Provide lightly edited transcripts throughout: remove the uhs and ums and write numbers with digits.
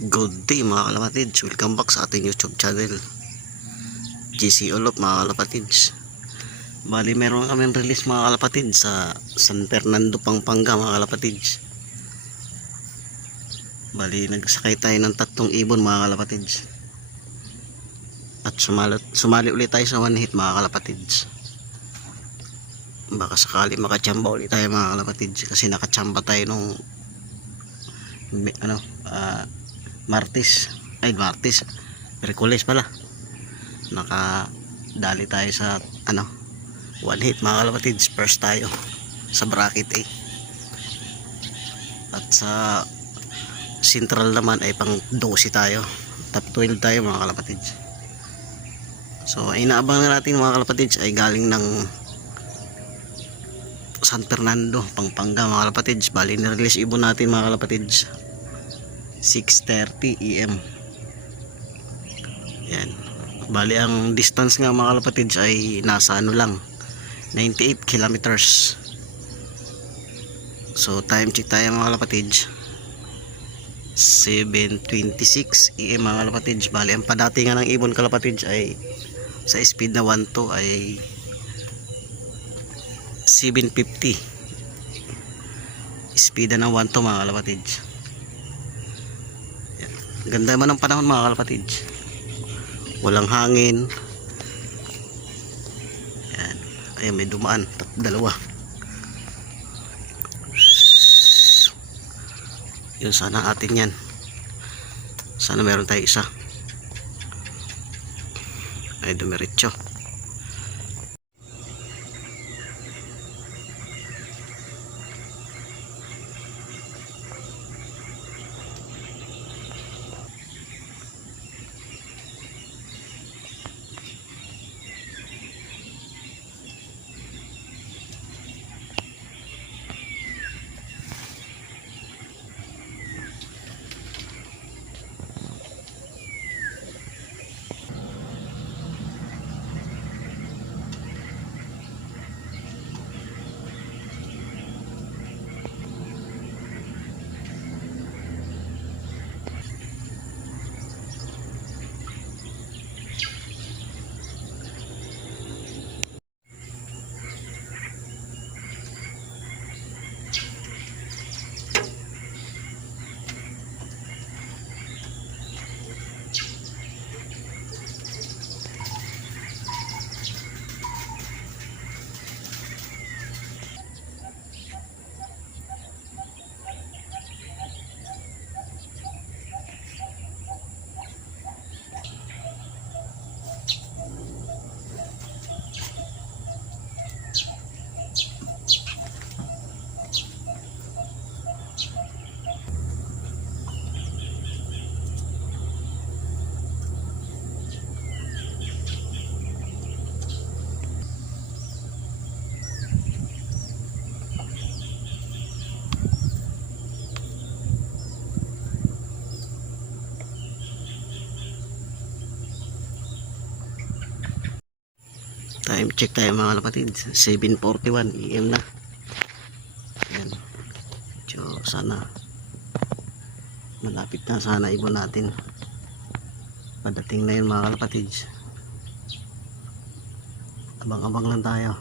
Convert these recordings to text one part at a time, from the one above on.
Good day mga kalapatids, welcome back sa ating YouTube channel GC Olop mga kalapatids. Bali meron kaming release mga kalapatids sa San Fernando, Pampanga mga kalapatids. Bali nagsakay tayo ng 3 ibon mga kalapatids. At sumali ulit tayo sa one hit mga kalapatids. Baka sakali makachamba ulit tayo mga kalapatids, kasi nakachamba tayo nung Martes, Merkulis pala. Nakadali tayo sa one hit mga kalapatids. First tayo sa bracket A. At sa central naman ay pang 12 tayo. Top 12 tayo mga kalapatids. So inaabangan natin mga kalapatids ay galing ng San Fernando, Pampanga mga kalapatids. Bali na-release ibon natin mga kalapatids 6:30 AM. Yan. Bali ang distance nga mga kalapatids ay nasa lang 98 kilometers. So time check tayo mga kalapatids 7:26 AM mga kalapatids. Bali ang padatingan ng ibon kalapatids ay sa speed na 1-2 ay 750. Speed na 1-2 mga kalapatids. Ganda naman ng panahon mga kalapatids. Walang hangin. Yan. Ayan, may dumaan. Dalawa. Yun, sana atin yan. Sana meron tayo isa. Ay, dumiretso. Time check tayo mga kalapatids 7:41 AM na. Ayan. So sana malapit na sana ibon natin. Padating na yun mga kalapatids. Abang-abang lang tayo.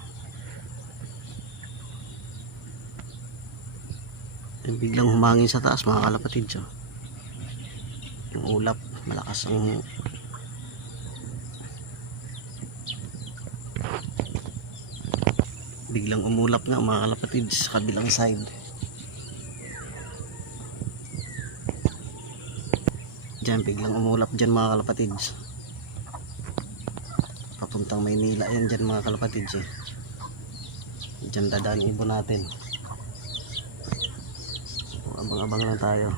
Yung biglang humangin sa taas mga kalapatids. Yung ulap, malakas ang biglang umulap nga mga kalapatids sa kabilang side. Diyan biglang umulap dyan mga kalapatids. Papuntang Maynila yan dyan mga kalapatids eh. Dyan dadaan ibon natin. Abang-abang lang tayo.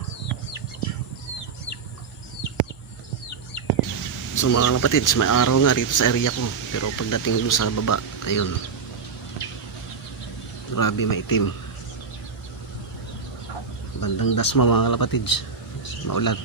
So mga kalapatids, may araw nga rito sa area ko, pero pagdating doon sa baba, ayun, grabe maitim. Bandang Dasma mga kalapatids, maulan.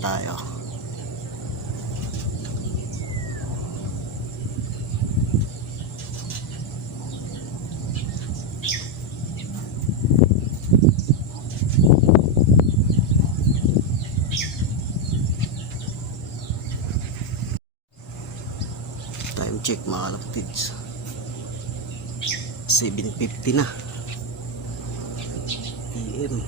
tayo. Time check mga kalapatids, 7:50 na PM.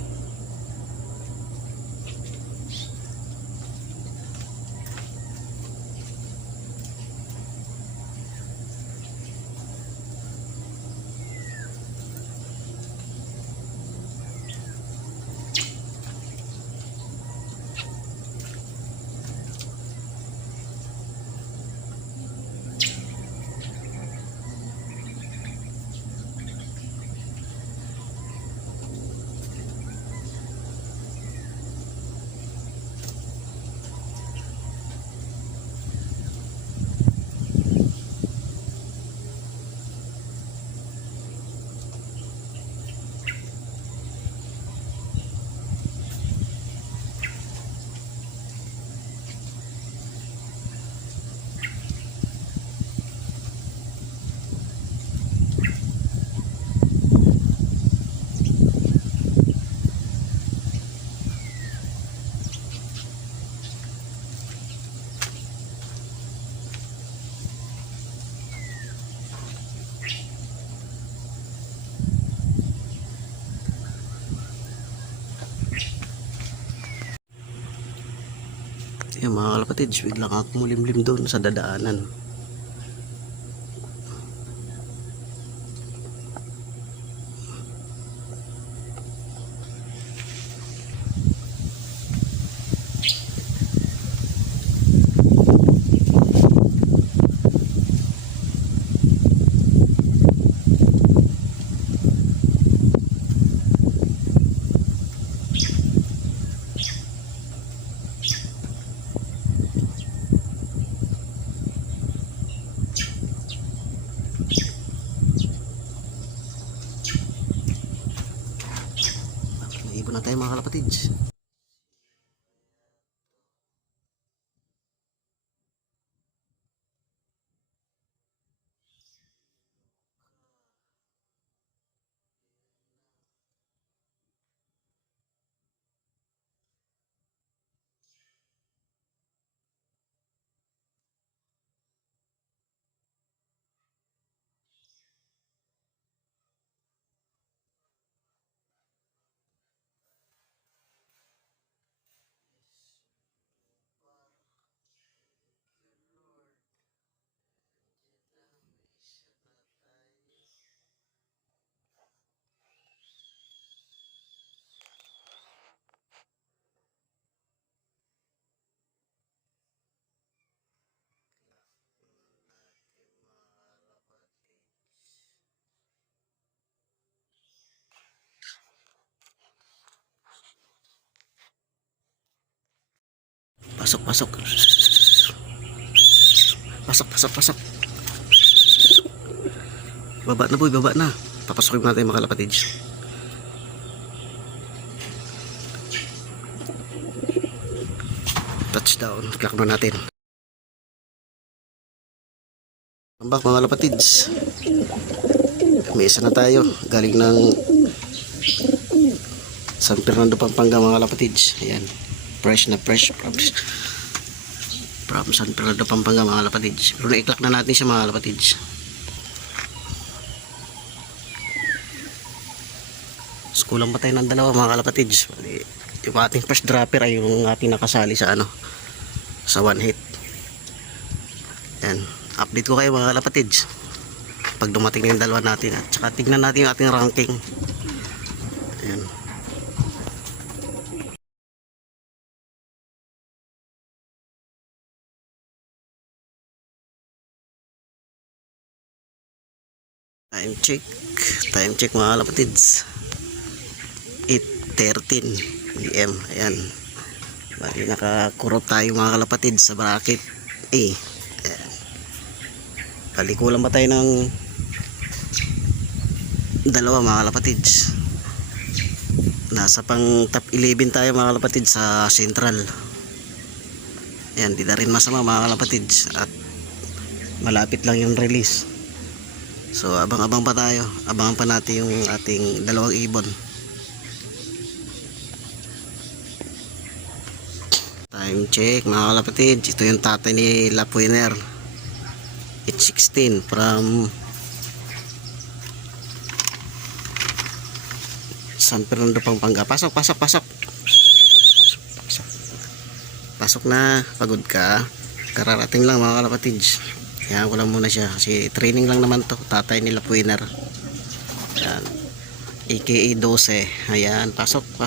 Yung mga kalapatids, biglang ako mulimlim doon sa dadaanan. Ibon na tayo mga kalapatids. Pasok, pasok. Pasok, pasok, pasok. Baba na boy, baba na. Papasukin natin mga kalapatids. Touchdown. Click na natin. Tambak mga kalapatids. May isa na tayo. Galing ng San Fernando, Pampanga mga kalapatids. Ayan. Fresh na fresh from San Fernando, Pampanga mga kalapatids. Pero na-i-clack na natin siya mga kalapatids. So, kulang pa tayo ng dalawa mga kalapatids. Yung ating first dropper ay yung ating nakasali sa sa one hit. Ayan. Update ko kayo mga kalapatids pag dumating na yung dalawa natin. At saka tignan natin yung ating ranking. Ayan. Time check mga kalapatids, 8:13 PM. Ayan, bali nakakurot tayo mga kalapatids sa bracket A. Ayan. Bali kulang pa tayo ng dalawa mga kalapatids. Nasa pang top 11 tayo mga kalapatids sa Central. Ayan, di na rin masama mga kalapatids. At malapit lang yung release. So abang-abang pa tayo. Abangan pa natin yung ating dalawang ibon. Time check mga kalapatids. Ito yung tatay ni Lapwiner. It's 16 from San Fernando, Pampanga. Pasok. Pasok na. Pagod ka. Kararating lang mga kalapatids. Kaya ko lang muna siya. Kasi training lang naman to. Tatay ni Lapwiner. Ayan. AKA 12. Ayan. Pasok. Oh,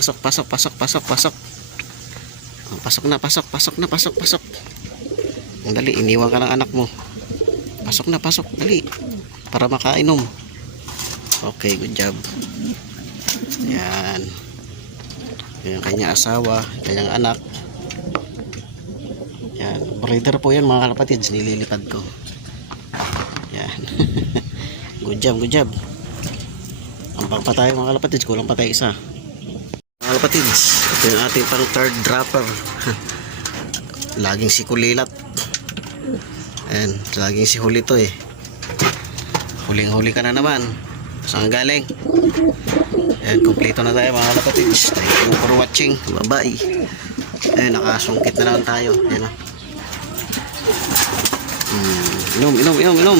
pasok na. Dali, iniwan ka ng anak mo. Pasok na. Dali. Para makainom. Okay, good job. Ayan. Yung kanyang asawa, kanyang anak. Ayan. Breeder po yan mga kalapatids. Nililipad ko. Ayan. Good job. Ampang pa tayo mga kalapatids. Kulang pa tayo isa. Mga kalapatids, ito yung ating pang third dropper. Laging si Kulilat. Ayan. Laging si Hulito eh. Huling-huli ka na naman. Saan galing? Ayan, kompleto na tayo mga kalapatids. Thank you for watching. Bye-bye. Ayan, nakasungkit na naman tayo. Ayan o. Inom.